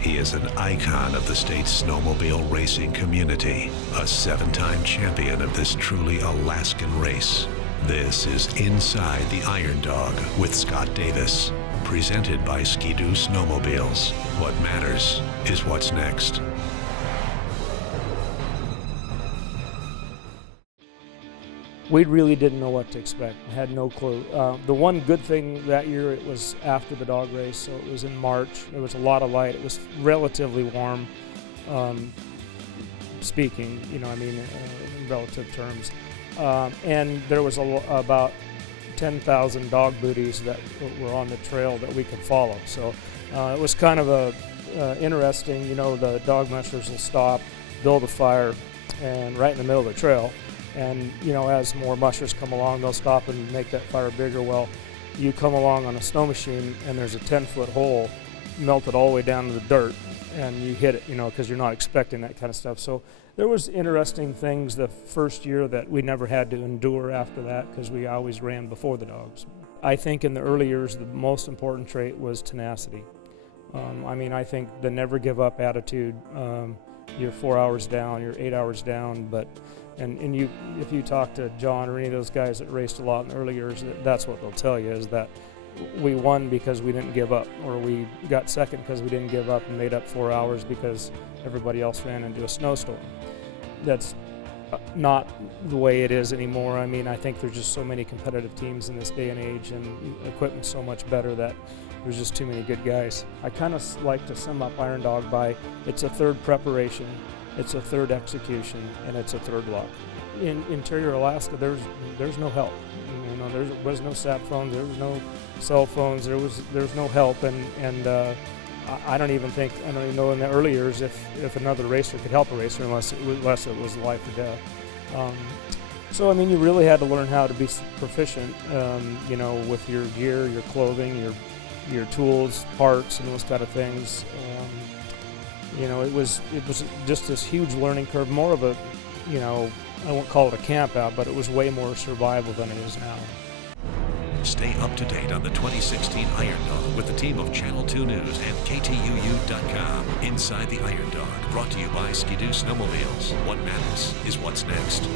He is an icon of the state's snowmobile racing community, a 7-time champion of this truly Alaskan race. This is Inside the Iron Dog with Scott Davis, presented by Ski-Doo Snowmobiles. What matters is what's next. We really didn't know what to expect. Had no clue. The one good thing that year, it was after the dog race, so it was in March. There was a lot of light. It was relatively warm, speaking, in relative terms. And there was about 10,000 dog booties that were on the trail that we could follow. So it was kind of interesting. The dog mushers will stop, build a fire, and right in the middle of the trail. And, as more mushers come along, they'll stop and make that fire bigger. Well, you come along on a snow machine and there's a 10-foot hole melted all the way down to the dirt, and you hit it, because you're not expecting that kind of stuff. So there was interesting things the first year that we never had to endure after that, because we always ran before the dogs. I think in the early years, the most important trait was tenacity. I think the never give up attitude. You're 4 hours down, you're 8 hours down, but if you talk to John or any of those guys that raced a lot in the early years, that's what they'll tell you, is that we won because we didn't give up, or we got second because we didn't give up and made up 4 hours because everybody else ran into a snowstorm. That's not the way it is anymore. I think there's just so many competitive teams in this day and age, and equipment's so much better that there's just too many good guys. I kind of like to sum up Iron Dog by, it's a third preparation, it's a third execution, and it's a third luck. In interior Alaska, there's no help. There was no sat phones, there was no cell phones, there was no help, and I don't even know in the early years if another racer could help a racer unless it was life or death. So you really had to learn how to be proficient, with your gear, your clothing, your tools, parts, and those kind of things. It was just this huge learning curve, more of a, I won't call it a camp out, but it was way more survival than it is now. Stay up to date on the 2016 Iron Dog with the team of Channel 2 News and KTUU.com. Inside the Iron Dog, brought to you by Ski-Doo Snowmobiles. What matters is what's next.